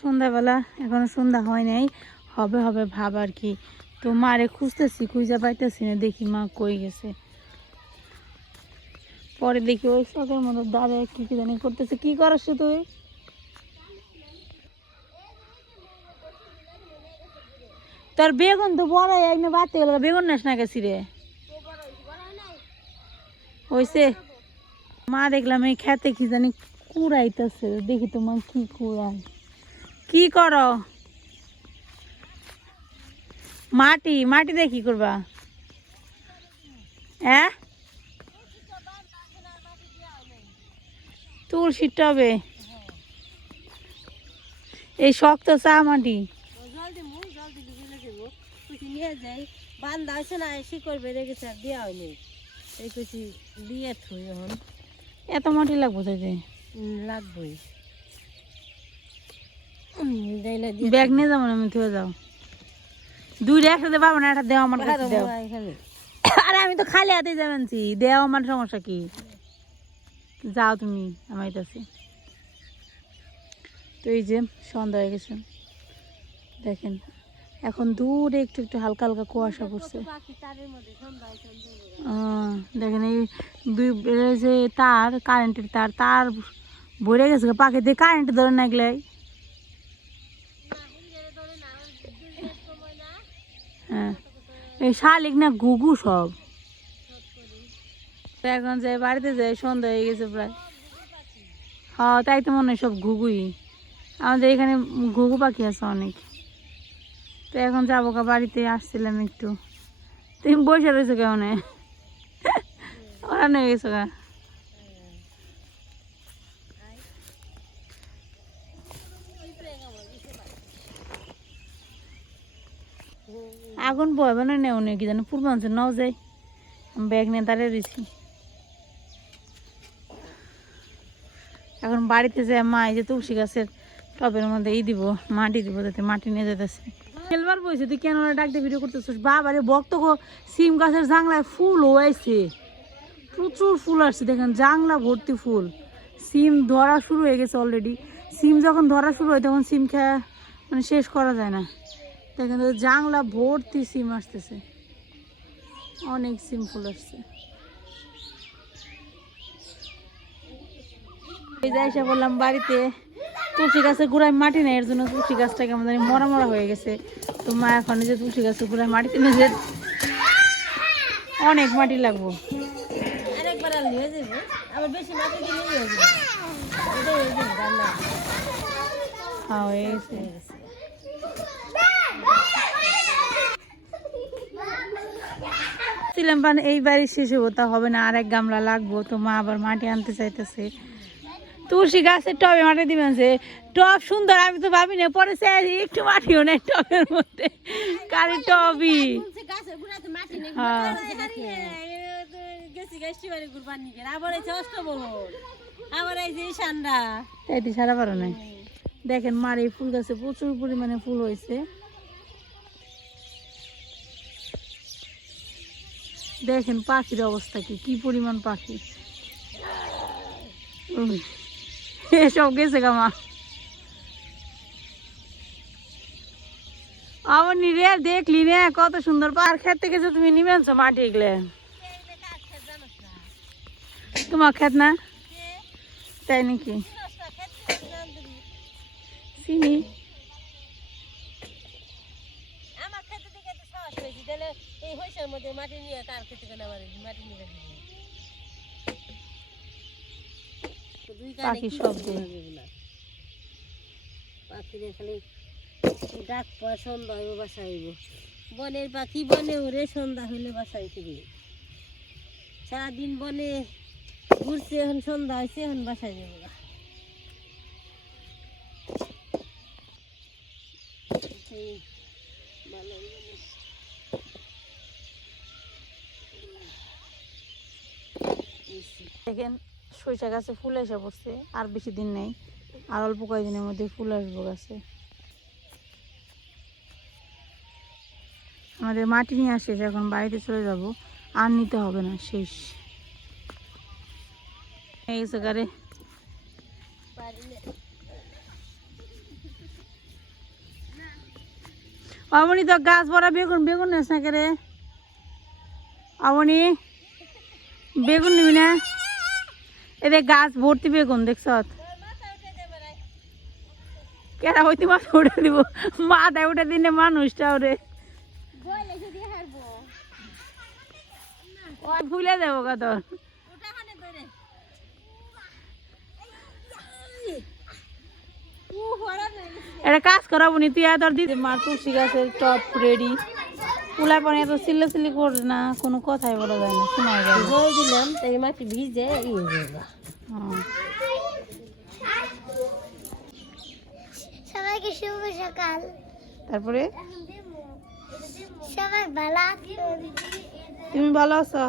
সন্ধ্যাবেলা, এখনও সন্ধ্যা হয় নাই। হবে হবে ভাব আর কি। তো মারে খুঁজতেছি, খুঁজে পাইতেছি না, দেখি মা কই গেছে। পরে দেখি ওই শখের মতো দাঁড়ায় কি কি জানি করতেছে। কি করাস তুই? তোর বেগুন তো বড় একদিন বাড়তে গেল বেগুন নাস না গেছি রে। হইছে। মা দেখলাম এই খেতে কি জানি কুড়াইতেছে, দেখি তোমার কি কুড়াই কি করো? মাটি মাটি দিয়ে কি করবা? হ্যাঁ? তুলসী টবে? এই শক্ত চা মাটি। বান্ধা আছে না বেড়ে গেছে আর দেওয়া হয়নি। এই দিয়ে থুই এখন। এত মাটি লাগবো উম, লাগবই। ব্যাগ নিয়ে যাব না আমি থুয়ে যাও। দুইটা একসাথে পাবো না একটা দেওয়া আমার কাছে পারো দেও আরে আমি তো খালি হাতে যাবেনছি দেওয়া আমার সমস্যা কি? যাও তুমি আমার কাছে তো এই যে সন্ধ্যা হয়ে গেছে। দেখেন এখন দূরে একটু একটু হালকা হালকা কুয়াশা পড়ছে। দেখেন এই দুই যে তার কারেন্টের তার তার ভরে গেছে পাখি দিয়ে কারেন্ট ধরে না গেলে। হ্যাঁ। এই শালিক না ঘুঘু সব। এখন যাই বাড়িতে যাই সন্ধ্যা হয়ে গেছে প্রায়। হ্যাঁ তাই তো মনে হয় সব ঘুঘুই। আমাদের এখানে ঘুঘু পাখি আছে অনেক। তো এখন যাব কা বাড়িতে, আসছিলাম একটু। তুমি বসে রয়েছো কেমন? ওরা নিয়ে গেছো গা। আগুন বয়বে না, নেও নেই কি জানি পূর্বাঞ্চল নাও যাই। ব্যাগ নিয়ে দাঁড়িয়ে রয়েছি এখন বাড়িতে যায় মা, এই যে তুলসী গাছের টবের মধ্যে ই দিব, মাটি দিব, যাতে মাটি নিয়ে যেতেছে খেলবার বইছে, তুই কেন ওরা ডাক দিয়ে ভিডিও করতেছিস? বাবারে বক্ত গো, সিম গাছের জাংলায় ফুল হয়েছে প্রচুর ফুল আসছে, দেখেন জাংলা ভর্তি ফুল। সিম ধরা শুরু হয়ে গেছে অলরেডি সিম যখন ধরা শুরু হয়, তখন সিম খেয়া মানে শেষ করা যায় না। দেখেন তো জাংলা ভর্তি সিম আসতেছে। অনেক সিম ফুল আসছে। এই যে এসে বললাম বাড়িতে তুলসী গাছের গোড়ায় মাটি নেই এর জন্য তুলসী গাছটা কেমন জানি মরা মরা হয়ে গেছে। তো মা এখন যে তুলসী গাছের গোড়ায় মাটিতে নিজে অনেক মাটি লাগবো। আরেকবার হয়ে যাবে আবার বেশি মাটি হয়ে যাবে। হয়ে হ্যাঁ হয়ে গেছে। হয়ে গেছে ছিলাম পান এই বাড়ি শেষ হব তা হবে না আরেক গামলা লাগবো। তো মা আবার মাটি আনতে চাইতেছে। তুলসী গাছের টবে মাটি দিবেন যে টব সুন্দর আমি তো ভাবি না পরে সে একটু মাটিও নেই টবের মধ্যে। কারি টবই। হ্যাঁ। গেছি গাছটি বাড়ি গুরবান নিকে আবার এই অষ্টবহর আবার এই যে সান্ডা তাই সারা পারো নাই। দেখেন মার এই ফুল গাছে প্রচুর পরিমাণে ফুল হয়েছে। দেখেন পাখির অবস্থা কি কি পরিমাণ পাখি। এসব গেছে গামা আমার রে দেখলি রে কত সুন্দর পার খেত থেকে তুমি নিবে আনছো মাটি এগুলো? তোমার খেত না? তাই নাকি? চিনি আমার খেতে থেকে তো সাহস পেয়েছি তাহলে এই হইসের মধ্যে মাটি নিয়ে কার খেতে আমার মাটি নিয়ে রাখি। পাখি শব্দ। করবে খালি ডাক সন্ধ্যা হইব বনের পাখি বনে ওরে সন্ধ্যা হইলে বাসাই দিবে সারাদিন বনে ঘুরছে এখন সন্ধ্যা হয়েছে এখন বাসায় যাব গা। এই ভালো জিনিস। এইসে। দেখেন সরিষা গাছে ফুল এসে পড়ছে, আর বেশি দিন নেই, আর অল্প কয়েকদিনের মধ্যে ফুল আসব গাছে। আমাদের মাটি নিয়ে আসে এখন বাড়িতে চলে যাব, আর নিতে হবে না, শেষ। এই গারে পারি না। তো গাছ ভরা বেগুন বেগুন নেস না কে রে? অমনি, বেগুন নিবি না? এদের গাছ ভর্তি বেগুন, দেখছ? কেরা হইতে মাথা উঠে দিব? মাথায় উঠে দিনে মানুষটা ওরে। ফুলে দেবো কত এটা কাজ করাবো নি, তুই এত দিদি মা তুলসী গাছের টপ রেডি পুলাই পানি এত সিল্লে সিল্লি করে না কোনো কথাই বলা যায় না শোনা যায় না। জল দিলাম তাই মাটি ভিজে ইয়ে হয়ে। সবাইকে শুভ সকাল। তারপরে? সবাই ভালো আছি? তুমি ভালো আছো?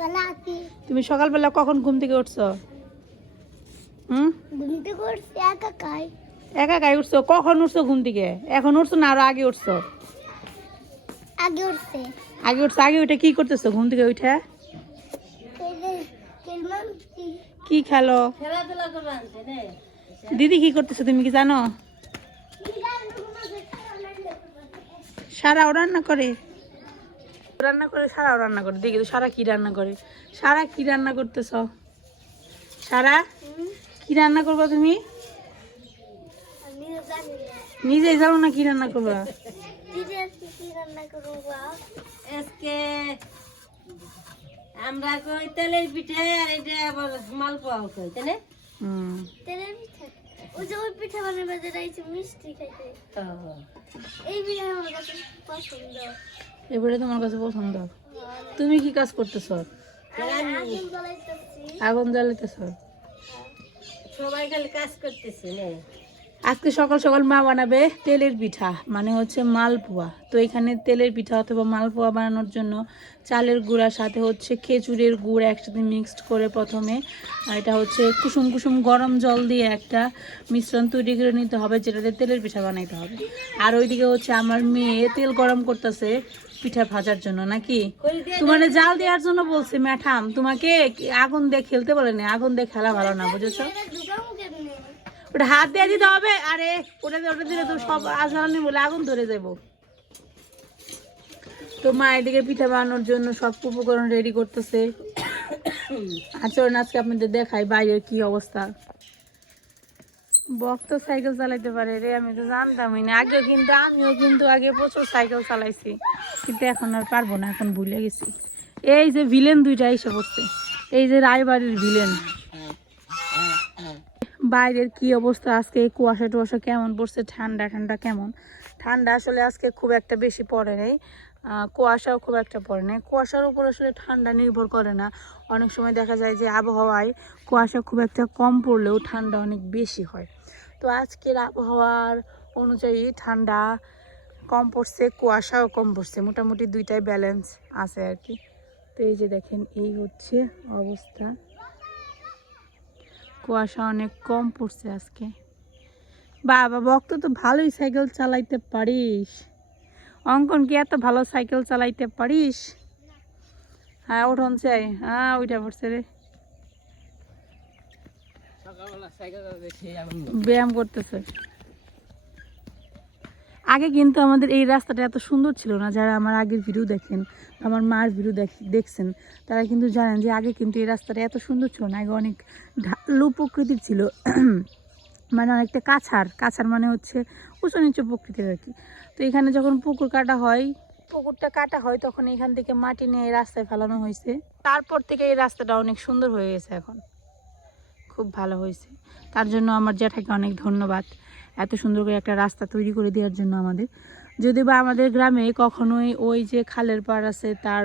ভালো আছি। তুমি সকালবেলা কখন ঘুম থেকে উঠছো? হুম? ঘুমতে করছি একা খাই একা একাই উঠছো? কখন উঠছো ঘুম থেকে? এখন উঠছো না আরও আগে উঠছো? আগে উঠছে। আগে উঠছো আগে উঠে কি করতেছো ঘুম থেকে উঠে? কি? খেলো? দিদি কি করতেছো তুমি কি জানো? সারাও রান্না করে। রান্না করে সারাও রান্না করে। দেখি তো সারা কি রান্না করে। সারা কি রান্না করতেছ? সারা? কি রান্না করবা তুমি? নিজেই জানো না কি রান্না করবা। আজকে আমরা কই তেলের পিঠে আর এটা আবার মালপোয়া কই তাই না? হুম। তেলের পিঠা? ওই যে ওই পিঠা বানাবে যেটা মিষ্টি খাইতে এই পিঠা আমার কাছে পছন্দ। এবারে তোমার কাছে পছন্দ। তুমি কি কাজ করতেছ? আগুন জ্বালাইতেছি। আগুন জ্বালাইতেছ? সবাই খালি কাজ করতেছে নে? আজকে সকাল সকাল মা বানাবে তেলের পিঠা মানে হচ্ছে মালপোয়া। তো এখানে তেলের পিঠা অথবা মালপোয়া বানানোর জন্য চালের গুঁড়ার সাথে হচ্ছে খেজুরের গুড় একসাথে মিক্সড করে প্রথমে এটা হচ্ছে কুসুম কুসুম গরম জল দিয়ে একটা মিশ্রণ তৈরি করে নিতে হবে, যেটাতে তেলের পিঠা বানাইতে হবে। আর ওইদিকে হচ্ছে আমার মেয়ে তেল গরম করতেছে পিঠা ভাজার জন্য, নাকি? তোমার জাল দেওয়ার জন্য বলছে ম্যাঠাম তোমাকে আগুন দিয়ে খেলতে বলেনি? আগুন দিয়ে খেলা ভালো না, বুঝেছ? ওটা হাত দিয়ে দিতে হবে, আরে ওটা ওটা দিলে তো সব আসানি বলে আগুন ধরে যাব তো মা এদিকে পিঠা বানানোর জন্য সব উপকরণ রেডি করতেছে। আর চলুন আজকে আপনাদের দেখাই বাইরের কি অবস্থা। বক তো সাইকেল চালাইতে পারে রে, আমি তো জানতামই না। আগে কিন্তু, আমিও কিন্তু আগে প্রচুর সাইকেল চালাইছি। কিন্তু এখন আর পারব না, এখন ভুলে গেছি। এই যে ভিলেন দুইটা এসে পড়ছে। এই যে রায়বাড়ির ভিলেন বাইরের কি অবস্থা আজকে এই কুয়াশা টুয়াশা কেমন পড়ছে? ঠান্ডা ঠান্ডা কেমন? ঠান্ডা আসলে আজকে খুব একটা বেশি পড়ে নেই। কুয়াশাও খুব একটা পড়ে নেই। কুয়াশার উপর আসলে ঠান্ডা নির্ভর করে না। অনেক সময় দেখা যায় যে আবহাওয়ায় কুয়াশা খুব একটা কম পড়লেও ঠান্ডা অনেক বেশি হয়। তো আজকের আবহাওয়ার অনুযায়ী ঠান্ডা কম পড়ছে, কুয়াশাও কম পড়ছে। মোটামুটি দুইটাই ব্যালেন্স আছে আর কি। তো এই যে দেখেন, এই হচ্ছে অবস্থা। কুয়াশা অনেক কম পড়ছে আজকে। বাবা বক্ত তো ভালোই সাইকেল চালাইতে পারিস। অঙ্কন কি এত ভালো সাইকেল চালাইতে পারিস? হ্যাঁ উঠন চাই। হ্যাঁ ওইটা পড়ছে রে। ব্যায়াম করতেছে। আগে কিন্তু আমাদের এই রাস্তাটা এত সুন্দর ছিল না, যারা আমার আগের ভিডিও দেখেন, আমার মার ভিডিও দেখছেন, তারা কিন্তু জানেন যে আগে কিন্তু এই রাস্তাটা এত সুন্দর ছিল না, আগে অনেক ঢালু প্রকৃতির ছিল মানে অনেকটা কাছার কাছার মানে হচ্ছে উঁচু নিচু প্রকৃতির আর কি। তো এখানে যখন পুকুর কাটা হয়, পুকুরটা কাটা হয়, তখন এখান থেকে মাটি নিয়ে রাস্তায় ফেলানো হয়েছে। তারপর থেকে এই রাস্তাটা অনেক সুন্দর হয়ে গেছে এখন। খুব ভালো হয়েছে। তার জন্য আমার জ্যাঠাকে অনেক ধন্যবাদ। এত সুন্দর করে একটা রাস্তা তৈরি করে দেওয়ার জন্য আমাদের। যদি বা আমাদের গ্রামে কখনোই ওই যে খালের পাড় আছে, তার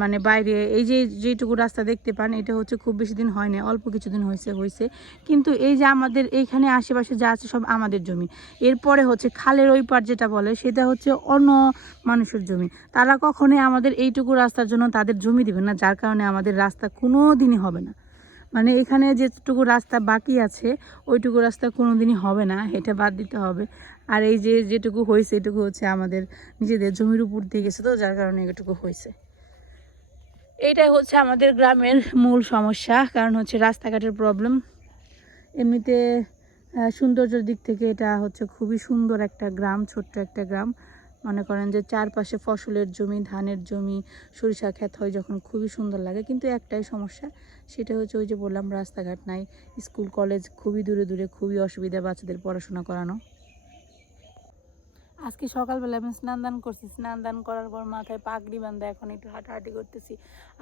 মানে বাইরে এই যে যেটুকু রাস্তা দেখতে পান, এটা হচ্ছে খুব বেশি দিন হয় না অল্প কিছুদিন হয়েছে হয়েছে কিন্তু এই যে আমাদের এইখানে আশেপাশে যা আছে সব আমাদের জমি। এরপরে হচ্ছে খালের ওই পার যেটা বলে, সেটা হচ্ছে অন্য মানুষের জমি। তারা কখনোই আমাদের এইটুকু রাস্তার জন্য তাদের জমি দিবে না, যার কারণে আমাদের রাস্তা কোনো দিনই হবে না। মানে এখানে যেটুকু রাস্তা বাকি আছে, ওইটুকু রাস্তা কোনো দিনই হবে না, এটা বাদ দিতে হবে। আর এই যে যেটুকু হয়েছে, এটুকু হচ্ছে আমাদের নিজেদের জমির উপর দিয়ে গেছে তো, যার কারণে এটুকু হয়েছে। এইটাই হচ্ছে আমাদের গ্রামের মূল সমস্যা, কারণ হচ্ছে রাস্তাঘাটের প্রবলেম এমনিতে সৌন্দর্যের দিক থেকে এটা হচ্ছে খুবই সুন্দর একটা গ্রাম, ছোট্ট একটা গ্রাম। মনে করেন যে চারপাশে ফসলের জমি ধানের জমি সরিষা ক্ষেত হয় যখন খুবই সুন্দর লাগে। কিন্তু একটাই সমস্যা সেটা হচ্ছে ওই যে বললাম রাস্তাঘাট নাই স্কুল কলেজ খুবই দূরে দূরে খুবই অসুবিধা বাচ্চাদের পড়াশোনা করানো। আজকে সকালবেলা আমি স্নান দান করছি স্নান দান করার পর মাথায় পাগড়ি বান্ধা এখন একটু হাঁটাহাঁটি করতেছি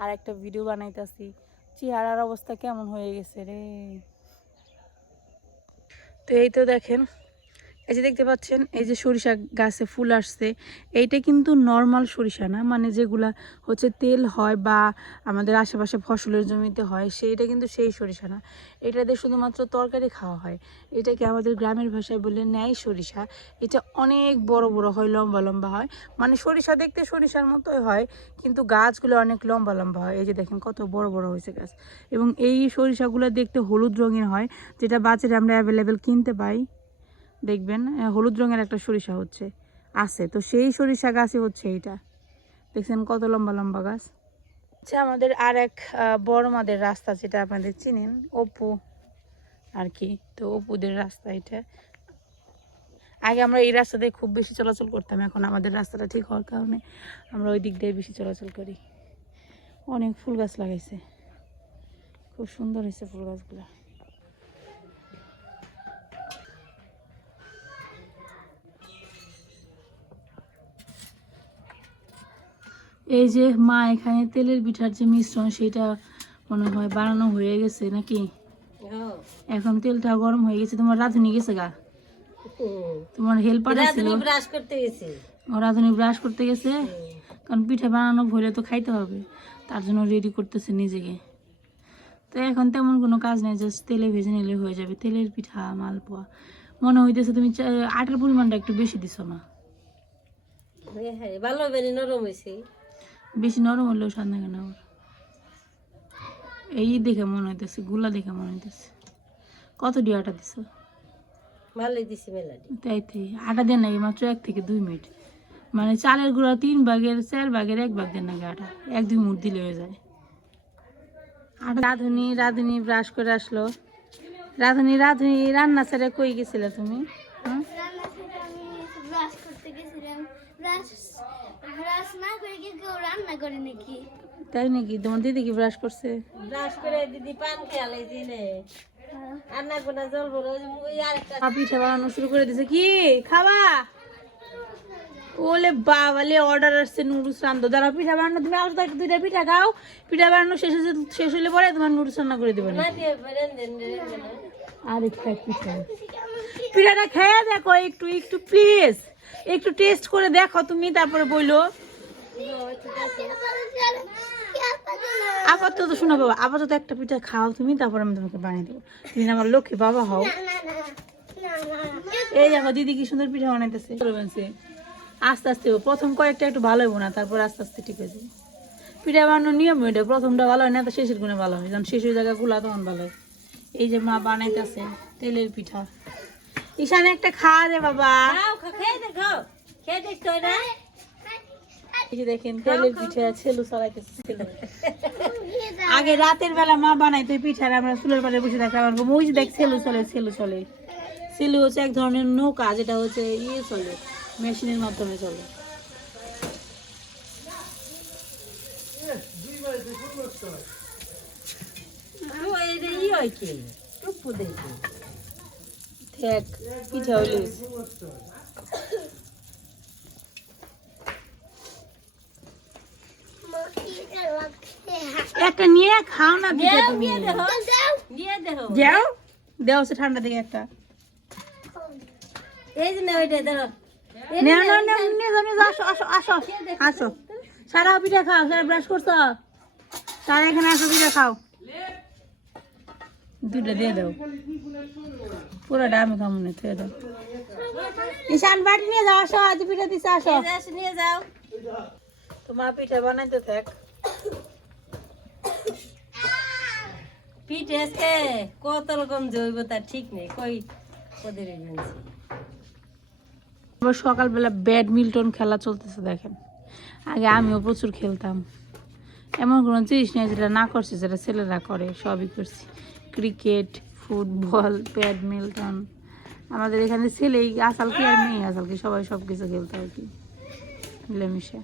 আর একটা ভিডিও বানাইতেছি। চেহারার অবস্থা কেমন হয়ে গেছে রে? তো এই তো দেখেন এই যে দেখতে পাচ্ছেন, এই যে সরিষা গাছে ফুল আসছে, এইটা কিন্তু নর্মাল সরিষা না মানে যেগুলা হচ্ছে তেল হয় বা আমাদের আশেপাশে ফসলের জমিতে হয়, সেইটা কিন্তু সেই সরিষা না। এটা দিয়ে শুধুমাত্র তরকারি খাওয়া হয়। এটাকে আমাদের গ্রামের ভাষায় বলে ন্যায় সরিষা। এটা অনেক বড় বড় হয়, লম্বা লম্বা হয়। মানে সরিষা দেখতে সরিষার মতোই হয়, কিন্তু গাছগুলো অনেক লম্বা লম্বা হয়। এই যে দেখেন কত বড় বড় হয়েছে গাছ। এবং এই সরিষাগুলো দেখতে হলুদ রঙের হয়, যেটা বাজারে আমরা অ্যাভেলেবেল কিনতে পাই। দেখবেন হলুদ রঙের একটা সরিষা হচ্ছে আছে। তো সেই সরিষা গাছই হচ্ছে এইটা। দেখছেন কত লম্বা লম্বা গাছ। আচ্ছা আমাদের আর এক আহ, বড় মাদের রাস্তা যেটা আপনাদের চিনেন অপু আর কি। তো অপুদের রাস্তা এটা। আগে আমরা এই রাস্তা দিয়ে খুব বেশি চলাচল করতাম এখন আমাদের রাস্তাটা ঠিক হওয়ার কারণে আমরা ওই দিক দিয়ে বেশি চলাচল করি। অনেক ফুল গাছ লাগাইছে। খুব সুন্দর হয়েছে ফুল গাছগুলো। এই যে মা এখানে তেলের পিঠার যে মিশ্রণ সেটা মনে হয় বানানো হয়ে গেছে নাকি? হ্যাঁ। এখন তেলটা গরম হয়ে গেছে। তোমার রাঁধুনি গেছে গা? তোমার হেল্পার ছিল রাঁধুনি ব্রাশ করতে গেছে। রাঁধুনি ব্রাশ করতে গেছে? কারণ পিঠা বানানো ভরে তো খাইতে হবে। তার জন্য রেডি করতেছে নিজেকে। তো এখন তেমন কোনো কাজ নেই জাস্ট তেলে ভেজে নিলে হয়ে যাবে। তেলের পিঠা মালপোয়া। মনে হইতেছে তুমি আটার পরিমাণটা একটু বেশি দিছো না। হ্যাঁ, হ্যাঁ, ভালো নরম হয়েছে বেশি নরম হলেও স্বাদ লাগে না ওর এই দেখে মনে হইতেছে গুলা দেখে মনে হইতেছে। কত ডি আটা দিছো? ভালোই দিছি মেলাডি তাই তাই আটা দেন নাকি মাত্র এক থেকে দুই মিনিট। মানে চালের গুঁড়া তিন ভাগের চার ভাগের এক ভাগ দেন নাকি আটা? এক দুই মুঠ দিলে হয়ে যায়। আটা রাঁধুনি রাঁধুনি ব্রাশ করে আসলো। রাঁধুনি রাঁধুনি রান্না ছেড়ে কই গেছিলে তুমি? হ্যাঁ? রান্না থেকে আমি ব্রাশ করতে গেছিলাম। ব্রাশ ব্রাশ না করে কি কেউ রান্না করে নাকি? তাই নাকি? তোমার দিদি কি ব্রাশ করছে? ব্রাশ করে দিদি পান খেয়ালাই দিনে। রান্না করে জল ভরে ওই আরেকটা পিঠা বানানো শুরু করে দিছে। কি? খাবা? ওলে বাবালে অর্ডার আসছে নুডলস রান্ধো যারা পিঠা বানানো তুমি আসো তো একটু দুইটা পিঠা খাও। পিঠা বানানো শেষ হয়ে শেষ হলে পরে তোমার নুডলস রান্না করে দেবো আর এক পিঠা। পিঠাটা খেয়ে দেখো একটু একটু প্লিজ একটু টেস্ট করে দেখো তুমি, তারপরে বইলো। আপাতত শোনো বাবা, আপাতত একটা পিঠা খাও তুমি, তারপর আমি তোমাকে বানিয়ে দেবো। তুমি আমার লক্ষ্মী বাবা হও। এই দেখো, দিদি কি সুন্দর পিঠা বানাইতেছে। আস্তে আস্তে, প্রথম কয়েকটা একটু ভালো হইব না, তারপর আস্তে আস্তে ঠিক হয়ে পিঠা বানানোর নিয়ম এটা, প্রথমটা ভালো হয় না, তো শেষের গুণে ভালো হয়। যখন শেষের জায়গা গুলা তখন ভালো হয়। এই যে মা বানাইতেছে তেলের পিঠা। ঈশান একটা খাওয়া রে বাবা। দেখেন তেলের পিঠা আগে রাতের বেলা মা বানাইতো পিঠা আমরা চুলের পাড়ে বসে থাকতাম। আমার ওই যে দেখ সেলু চলে সেলু চলে। সেলু হচ্ছে এক ধরনের নৌকা যেটা হচ্ছে ইয়ে চলে মেশিনের মাধ্যমে চলে। ও এই যে ই হয় কি? টুপু দেখি। ঠেক পিঠা হইলে একটা নিয়ে খাও না পিঠা তুমি। যাও দেও। সে ঠান্ডা থেকে একটা। এই যে ওইটা ধরো নাও নাও নাও নিয়ে যাও নিয়ে যাও আসো আসো আসো আসো। সারা পিঠা খাও সারা ব্রাশ করছ? সারা এখানে আসো পিঠা খাও। দুটা দিয়ে দাও। পুরোটা আমি খাব না দিয়ে দাও। ঈশান বাটি নিয়ে যাও আসো আজ পিঠা দিছে আসো। নিয়ে যাও। তোমার পিঠা বানাইতে থাক। পিঠে আজকে কত রকম জৈব তার ঠিক নেই কই ওদের আবার সকালবেলা ব্যাডমিন্টন খেলা চলতেছে দেখেন। আগে আমিও প্রচুর খেলতাম। এমন কোনো জিনিস নেই যেটা না করছি যেটা ছেলেরা করে সবই করছি। Cricket, football, badminton. আমাদের এখানে ছেলেই, আসালকে আর মেয়ে, আসালকে সবাই সব কিছু খেলতো আর কি। মিলেমিশে।